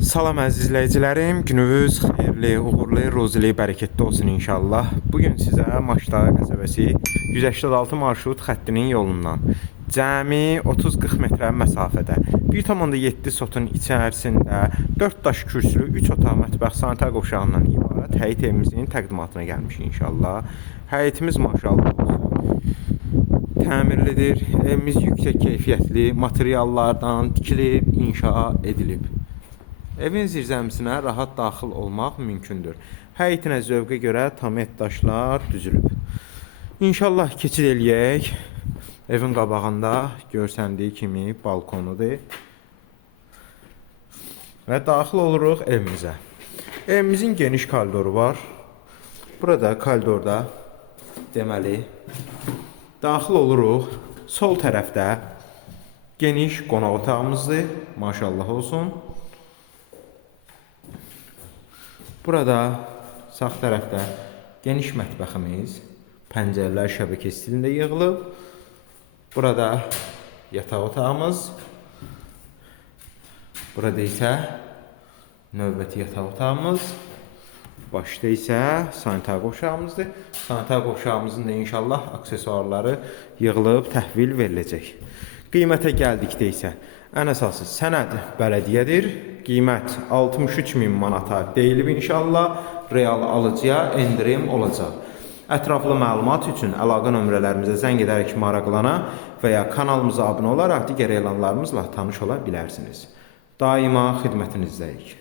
Salam əziz izləyicilərim, gününüz xeyirli, uğurlu, ruzili, bərəkətli olsun inşallah. Bugün sizə Maçdağı qəsəbəsi 186 marşrut xəttinin yolundan cəmi 30-40 metrə məsafədə 1,7 sotun içərisində 4 daş kürsülü, 3 otaq mətbəx, sanitar qovşağından ibarət həyət evimizin təqdimatına gəlmişik inşallah. Həyətimiz maşallah olsun təmirlidir. Evimiz yüksək keyfiyyətli materiallardan tikilib, inşa edilib. Evin zirzəmisinə rahat daxil olmaq mümkündür. Həyətinə zövqə görə tamet daşlar düzülüb. İnşallah keçid eləyək. Evin qabağında görsəndiyi kimi balkonudur. Və daxil oluruq evimizə. Evimizin geniş koridoru var. Burada koridorda deməli daxil oluruq. Sol tərəfdə geniş qonaq otağımızdır. Maşallah olsun. Burada sağ tərəfdə geniş mətbəximiz, pəncərələr şəbəkə stilində yığılıb. Burada yataq otağımız. Burada isə növbəti yataq otağımız. Başda isə sanitar qovşağımızdır. Sanitar qovşağımızın da inşallah aksesuarları yığılıb təhvil veriləcək. Qiymətə gəldikdə isə ən əsası sənəd bələdiyyədir. Qiymət 63.000 manata deyilib inşallah. Real alıcıya endirim olacaq. Ətraflı məlumat üçün əlaqə nömrələrimizə zəng edərək maraqlana və ya kanalımıza abunə olaraq digər elanlarımızla tanış ola bilərsiniz. Daima xidmətinizdəyik.